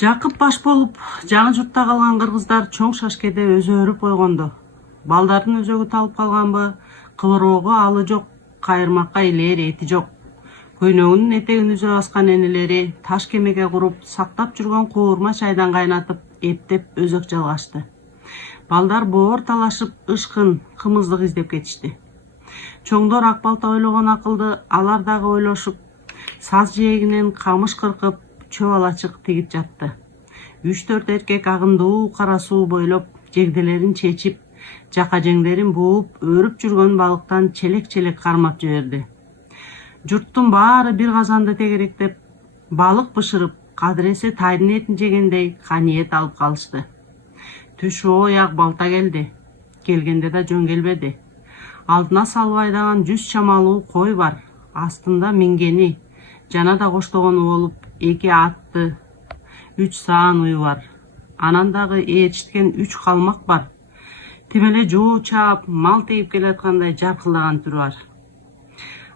Жакып баш болуп жаңы журтта калган кыргыздар чоң шашкеде өзү өрүп койгондо. Балдардын өзөгү талып калганбы, кыбыроого алы жок, кайырмакка илээр эти жок. Көйнөгүнүн этегин үзө баскан энелери таш кемеге куруп, сактап жүргөн куурма чайдан кайнатып, эптеп өзөк жалгашты. Балдар боор талашып, ышкын, кымыздык издеп кетишти. Чоңдор ак балта ойлогон акылды алар дагы ойлошуп, саз жээгинен камыш кыркып, чөп алачык тигип жатты. 3-4 эркек агындуу кара суу бойлоп, жегделерин чечип, жака жеңдерин бууп, өрүп жүргөн балыктан челек-челек кармап жиберди. Журттун баары бир казанды тегеректеп, балык бышырып, кадыресе тайдын этин жегендей каниет алып калышты. Түш ак балта келди. Келгенде да жөн келбеди. Алдына салып айдаган 100 чамалуу кой бар. Астында мингени, жана да коштогону болуп, 2 атты, 3 саан уй бар. Анан дагы ээрчиткен 3 калмак бар. Тим эле жоо чаап, мал тегип келаткандай жаркылдаган түрү бар.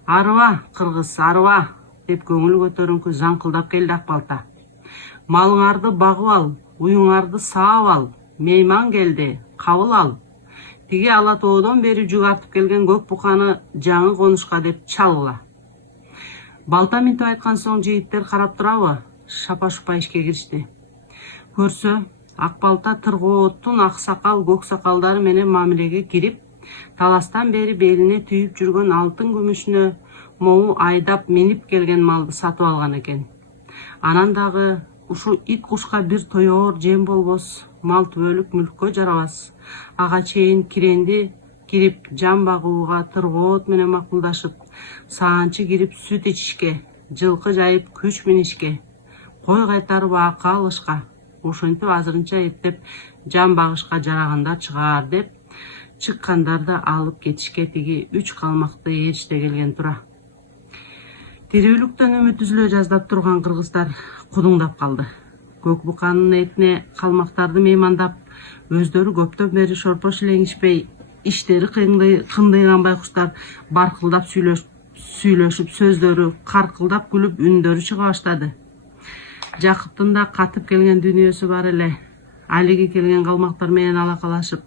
Арыба, кыргыз, арыба, деп көңүл көтөрүңкү заңкылдап келди ак балта. Малыңарды багып ал, уюңарды саап ал, мейман келди, кабыл ал. Тиги ала тоодон бери жүк артып келген көк буканы жаңы конушка деп чалгыла. Балта минтип айткан соң жигиттер карап турабы, шапа-шупа ишке киришти. Көрсө, ак балта тыргооттун ак сакал, көк сакалдары менен мамилеге кирип, таластан бери белине түйүп жүргөн алтын күмүшүнө могу айдап минип келген малды сатып алган экен. Анан дагы ушу ит кушка бир тоёр жем болбос, мал түбөлүк мүлккө жарабас. Ага чейин киренди кирип жан багууга тыргоот менен макулдашып, саанчы кирип сүт ичишке, жылкы жайып күч минишке, кой кайтарып акы алышка, ошентип азырынча эптеп жан багышка жарагандар чыгаар деп чыккандарды алып кетишке тиги 3 калмакты ээрчите келген тура. Тирүүлүктөн үмүт үзүлө жаздап турган кыргыздар кудуңдап калды. Көк буканын этине калмактарды меймандап, өздөрү көптөн бери шорпо шилеңишпей, иштери кындыйган байкуштар баркылдап сүйлөшүп, сөздөрү каркылдап күлүп, үндөрү чыга баштады. Жакыптын да катып келген дүйнөсү бар эле. Алиги келген калмактар менен алакалашып,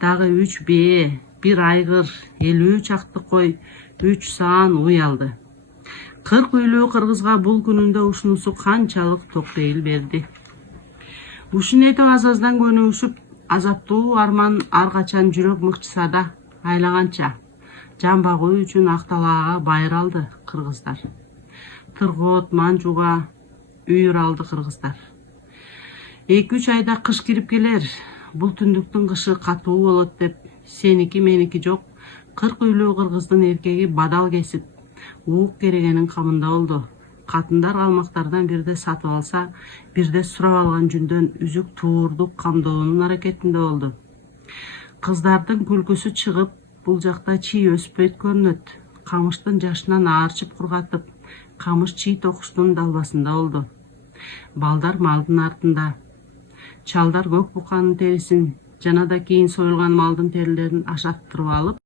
дагы 3 бие, 1 айгыр, 50 чакты кой, 3 саан уй алды. 40 үйлүү кыргызга бул күнүндө ушунусу канчалык токтейил берди. Ушун этип аз-аздан көнүгүшүп, азаптуу арман ар качан жүрөк мыкчыса да айлаганча жан багуу үчүн ак талаага байыр алды кыргыздар. Тыргоот, манжуга үйүр алды кыргыздар. 2-3 айда кыш кирип келер. Бул түндүктүн кышы катуу болот деп, сеники меники жок, 40 үйлүү кыргыздын эркеги бадал кесип, уук керегенин камында болду. Катындар калмактардан бирде сатып алса, бирде сурап алган жүндөн үзүк туурдук камдоонун аракетинде болду. Кыздардын күлкүсү чыгып, бул жакта чий өспөйт көрүнөт. Камыштын жашынан аарчып кургатып, камыш чий токуштун далбасында болду. Балдар малдын артында. Чалдар көк буканын терисин, жана да кийин союлган малдын терилерин ашаттырып алып,